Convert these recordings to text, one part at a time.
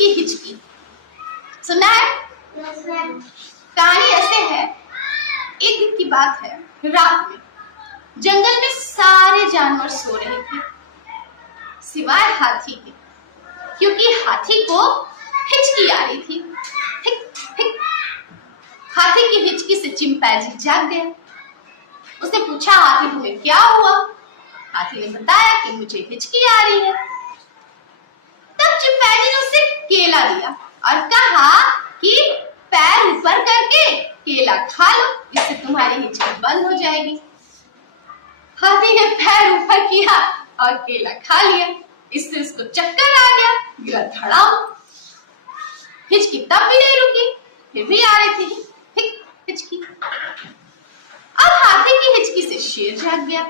की हिचकी। सुना है? कहानी ऐसे है, एक दिन की बात है, रात में जंगल में सारे जानवर सो रहे थे सिवाय हाथी के, क्योंकि हाथी को हिचकी आ रही थी। हिक हिक। हाथी की हिचकी से चिंपैंजी जाग गया। उसने पूछा, हाथी तुम्हें क्या हुआ? हाथी ने बताया कि मुझे हिचकी आ रही है। तब चिंपैंजी ने उसे केला दिया और कहा कि पैर ऊपर करके केला खा लो, इससे तुम्हारी हिचकी बंद हो जाएगी। हाथी ने पैर ऊपर किया और केला खा लिया, इससे उसको चक्कर आ गया, गिरा धड़ाम। हिचकी तब भी नहीं रुकी, फिर भी आ रही थी हिक हिचकी। अब हाथी की हिचकी से शेर जाग गया।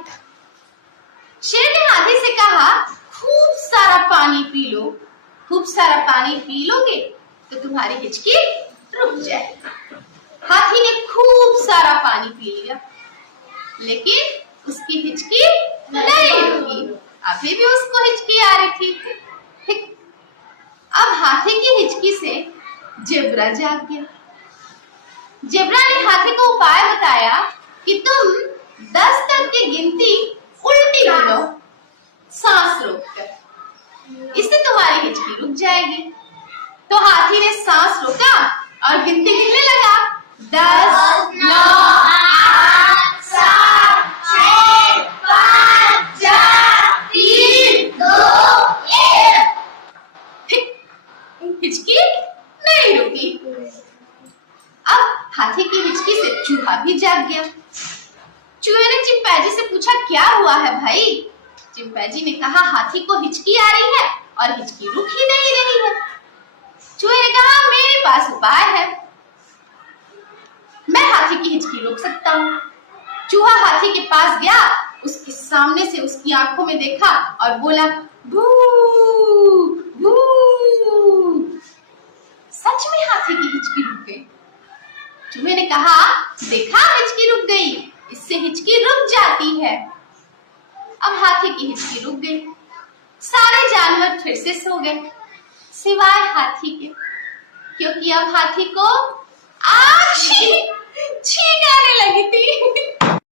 शेर ने हाथी से कहा, खूब सारा पानी पी लो, खूब सारा पानी पी लोगे तो तुम्हारी हिचकी रुक जाएगी। हाथी ने खूब सारा पानी पी लिया, लेकिन उसकी हिचकी नहीं रुकी, अभी भी उसको हिचकी आ रही थी। अब हाथी की हिचकी से जेब्रा जाग गया। जेब्रा ने हाथी को उपाय बताया कि तुम 10 तक की गिनती उल्टी गिनो, सांस रोककर, इससे तुम्हारी हिचकी रुक जाएगी। तो हाथी ने सांस रोका और गिनती गिनने लगा, 10, 9, 8, 7, 6, 5, 4, 3, 2, 1। हिचकी नहीं रुकी। अब हाथी की हिचकी से चूहा भी जाग गया। चूहे ने चिंपैंजी से पूछा, क्या हुआ है भाई? चिंपैंजी ने कहा, हाथी को हिचकी आ रही है और हिचकी रुक ही नहीं रही है। चूहे ने कहा, मेरे पास उपाय है, मैं हाथी की हिचकी रोक सकता हूँ। चूहा हाथी के पास गया, उसके सामने से उसकी आंखों में देखा और बोला, भू भू। सच में हाथी की हिचकी रुक गई। चूहे ने कहा, देखा, हिचकी रुक गई, इससे हिचकी रुक जाती है। अब हाथी की हिचकी रुक गई। सारे जानवर फिर से सो गए सिवाय हाथी के, क्योंकि अब हाथी को छींक आने लगी थी।